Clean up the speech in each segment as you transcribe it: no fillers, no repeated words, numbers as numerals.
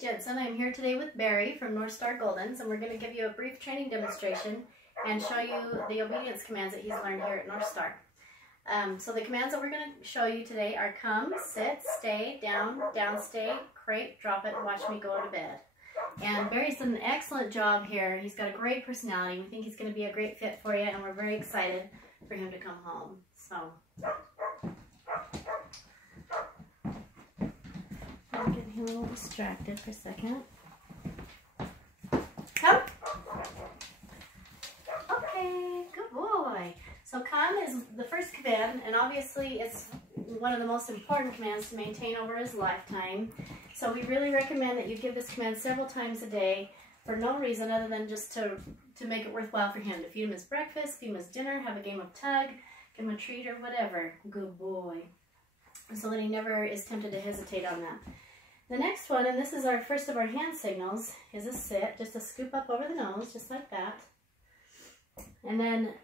Jensen. I'm here today with Barry from North Star Goldens, and we're going to give you a brief training demonstration and show you the obedience commands that he's learned here at North Star. So the commands that we're going to show you today are come, sit, stay, down, down, stay, crate, drop it, watch me go to bed. And Barry's done an excellent job here. He's got a great personality. We think he's going to be a great fit for you, and we're very excited for him to come home. So I'm getting him a little distracted for a second. Come. Okay, good boy. So come is the first command, and obviously it's one of the most important commands to maintain over his lifetime. So we really recommend that you give this command several times a day for no reason other than just to make it worthwhile for him. To feed him his breakfast, feed him his dinner, have a game of tug, give him a treat or whatever. Good boy. So that he never is tempted to hesitate on that. The next one, and this is our first of our hand signals, is a sit. Just a scoop up over the nose, just like that. And then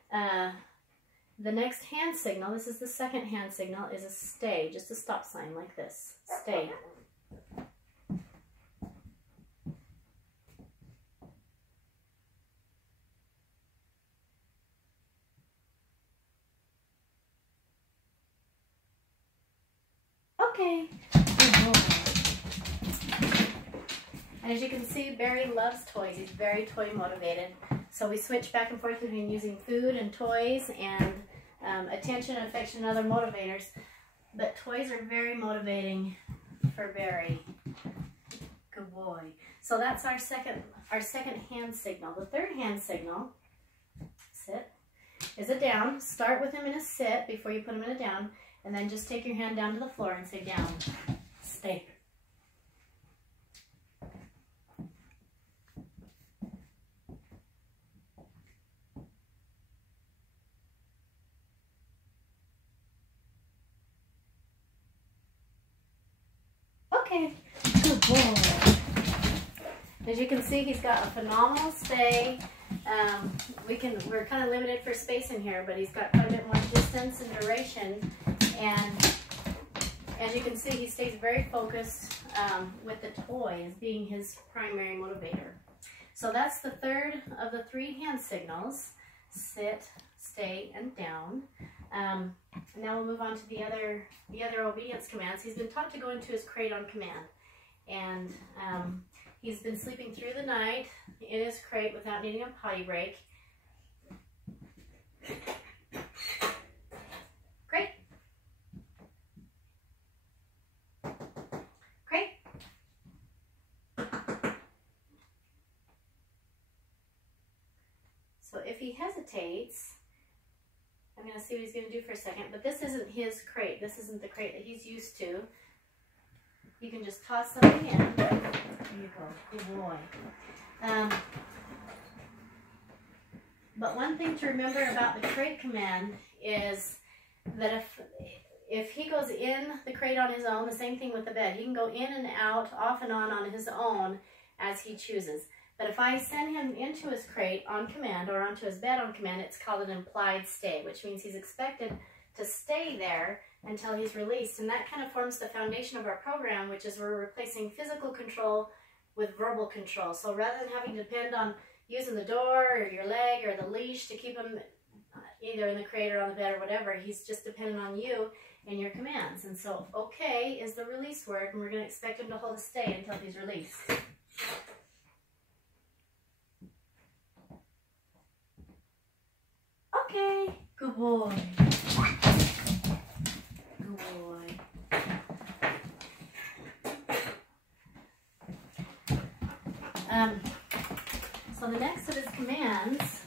the next hand signal, this is the second hand signal, is a stay. Just a stop sign like this. Stay. Okay. And as you can see, Barry loves toys. He's very toy motivated. So we switch back and forth between using food and toys and attention, affection, and other motivators. But toys are very motivating for Barry. Good boy. So that's our second hand signal. The third hand signal, sit, is a down. Start with him in a sit before you put him in a down. And then just take your hand down to the floor and say down, stay. Okay, good boy. As you can see, he's got a phenomenal stay. We're kind of limited for space in here, but he's got quite a bit more distance and duration. And as you can see, he stays very focused with the toy as being his primary motivator. So that's the third of the three hand signals: sit, stay, and down. Now we'll move on to the other obedience commands. He's been taught to go into his crate on command, and he's been sleeping through the night in his crate without needing a potty break. Crate. Crate. So if he hesitates, I'm going to see what he's going to do for a second, but this isn't his crate. This isn't the crate that he's used to. You can just toss something in. There you go. Good boy. But one thing to remember about the crate command is that if he goes in the crate on his own, the same thing with the bed. He can go in and out, off and on his own as he chooses. But if I send him into his crate on command or onto his bed on command, it's called an implied stay, which means he's expected to stay there until he's released. And that kind of forms the foundation of our program, which is we're replacing physical control with verbal control. So rather than having to depend on using the door or your leg or the leash to keep him either in the crate or on the bed or whatever, he's just dependent on you and your commands. And so okay is the release word, and we're going to expect him to hold a stay until he's released. Okay, good boy. Good boy. So the next of his commands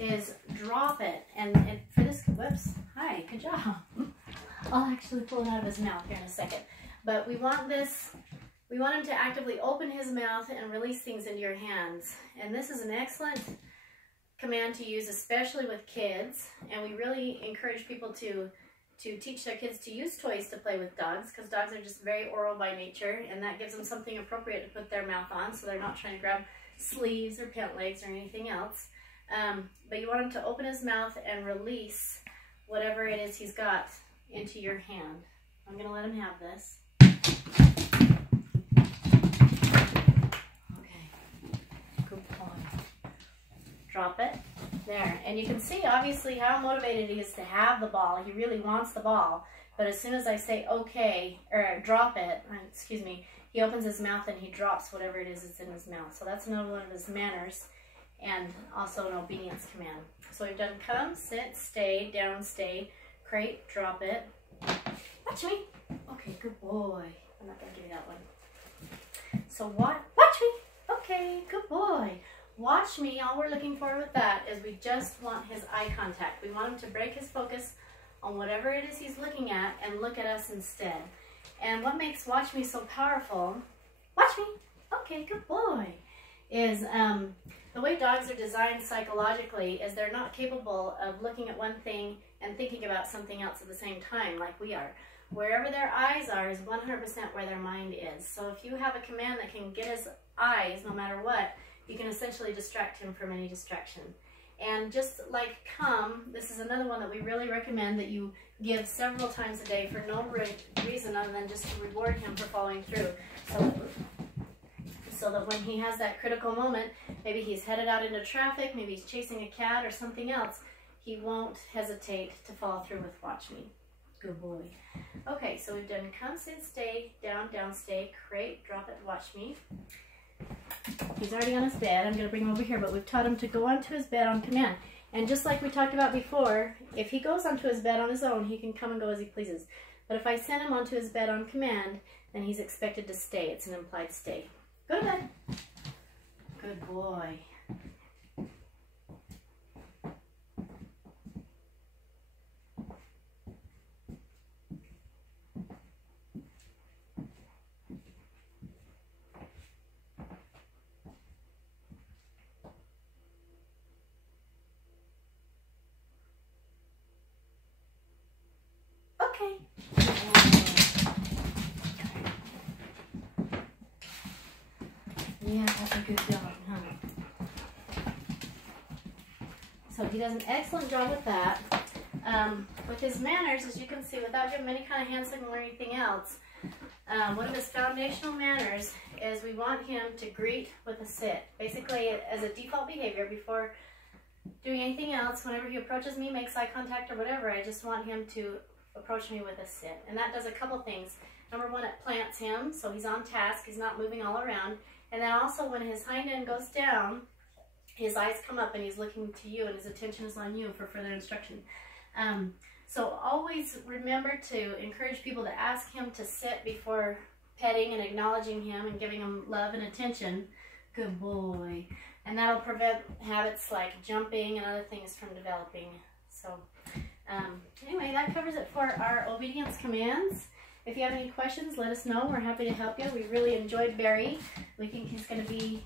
is drop it. And for this, whoops, hi, good job. I'll actually pull it out of his mouth here in a second. But we want him to actively open his mouth and release things into your hands. And this is an excellent command to use, especially with kids, and we really encourage people to teach their kids to use toys to play with dogs, because dogs are just very oral by nature, and that gives them something appropriate to put their mouth on, so they're not trying to grab sleeves or pant legs or anything else. But you want him to open his mouth and release whatever it is he's got into your hand. I'm going to let him have this. drop it. There. And you can see obviously how motivated he is to have the ball. He really wants the ball. But as soon as I say okay, or drop it, excuse me, he opens his mouth and he drops whatever it is that's in his mouth. So that's another one of his manners, and also an obedience command. So we've done come, sit, stay, down, stay, crate, drop it. Watch me. Okay, good boy. I'm not going to give you that one. So watch me. Okay, good boy. Watch me. All we're looking for with that is we just want his eye contact. We want him to break his focus on whatever it is he's looking at and look at us instead. And what makes watch me so powerful, watch me, okay, good boy, is the way dogs are designed psychologically is they're not capable of looking at one thing and thinking about something else at the same time like we are. Wherever their eyes are is 100% where their mind is. So if you have a command that can get his eyes no matter what, you can essentially distract him from any distraction. And just like come, this is another one that we really recommend that you give several times a day for no reason other than just to reward him for following through. So that when he has that critical moment, maybe he's headed out into traffic, maybe he's chasing a cat or something else, he won't hesitate to follow through with watch me. Good boy. Okay, so we've done come, sit, stay, down, down, stay, crate, drop it, watch me. He's already on his bed. I'm going to bring him over here, but we've taught him to go onto his bed on command. And just like we talked about before, if he goes onto his bed on his own, he can come and go as he pleases. But if I send him onto his bed on command, then he's expected to stay. It's an implied stay. Go to bed. Good boy. Okay. Yeah, that's a good dog, huh? So he does an excellent job with that. With his manners, as you can see, without giving him any kind of hand signal or anything else, one of his foundational manners is we want him to greet with a sit. Basically, as a default behavior, before doing anything else, whenever he approaches me, makes eye contact or whatever, I just want him to approach me with a sit. And that does a couple things. Number one, it plants him, so he's on task, he's not moving all around. And then also when his hind end goes down, his eyes come up and he's looking to you and his attention is on you for further instruction. So always remember to encourage people to ask him to sit before petting and acknowledging him and giving him love and attention. Good boy. And that'll prevent habits like jumping and other things from developing. So anyway, that covers it for our obedience commands. If you have any questions, let us know. We're happy to help you. We really enjoyed Barry. We think he's going to be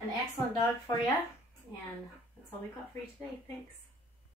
an excellent dog for you. And that's all we've got for you today. Thanks.